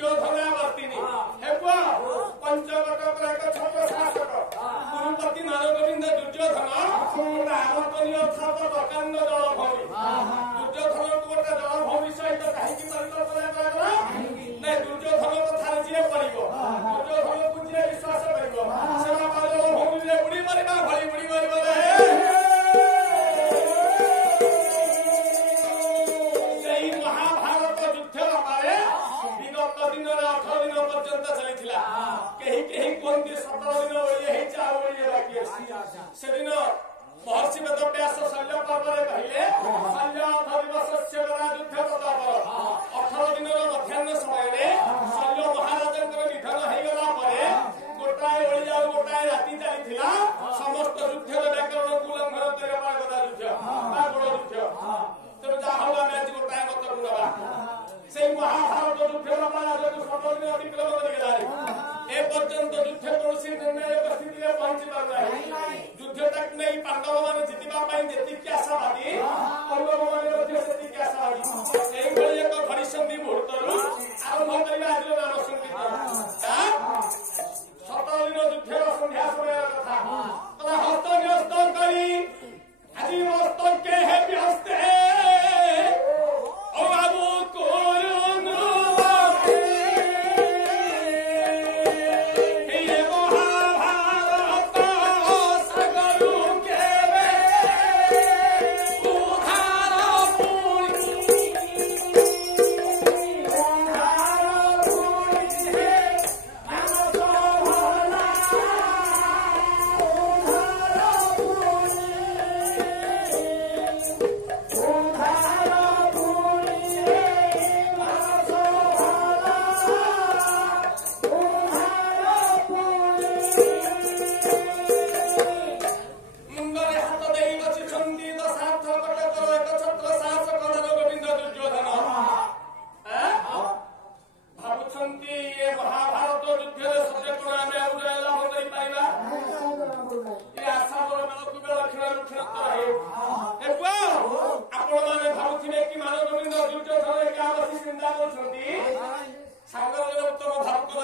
दुर्योधना वर्तिनी हेबो पंचवट पर एक छोट शासक ଭାରତନୀୟ ଅର୍ଥାତ ପ୍ରକାଣ୍ଡ ଜଳଭୂମି ଦୁର୍ଯ୍ୟୋଧନକୁ ଗୋଟେ ଜଳଭୂମି ସହିତ କାହିଁକି ପରିକଳ୍ପନା କରାଗଲା? ନାଇଁ ଦୁର୍ଯ୍ୟୋଧନ କଥାରେ ଯିଏ ପଡିବ ଦୁର୍ଯ୍ୟୋଧନକୁ ଯିଏ ବିଶ୍ୱାସ କରିବ ସେ ଜଳଭୂମିରେ ବୁଡି ମରିବା ଭଳି ବୁଡି ମରିବ। ସେଇ ମହାଭାରତ ଯୁଦ୍ଧ ପରେ ବିଗତ ଦିନରେ 18 ଦିନ ପର୍ଯ୍ୟନ୍ତ ଚାଲିଥିଲା। କେହି କେହି କୁହନ୍ତି 17 ଦିନ ଓଳିଏ ହେଇଛି ଆଉ ଓଳିଏ ବାକି ଅଛି। ସେଦିନ महर्षि वेदव्यास शल्य पर्वरे कहले शल्य दिवस युद्ध प्रतापर 18 दिन मध्याह्न समय शल्य महाराज निधन हो गला गोटाए ओळी जाऊ गोटाए राति चली समस्त युद्ध व्याकरण को उल्लंघन करने गदा युद्ध बड़ युद्ध तेणु जहाँ हूँ आम आज गोटाए मत को नवा से महाभारत युद्ध 17 दिन अतिक्रम करगला एपर्यंत युद्ध कौन निर्णायक स्थिति में पहुंची पारना युद्ध तक नहीं पांडव मैंने जितवा जी आशावादी कौरव मैंने आशावादी एक घड़ीसंधि मुहूर्त आरंभ करवा आज नाम संगीत 17 दिन युद्ध संध्या समय कथा हस्त न्यस्त करी आज मस्तके है व्यस्ते उत्तम भावुक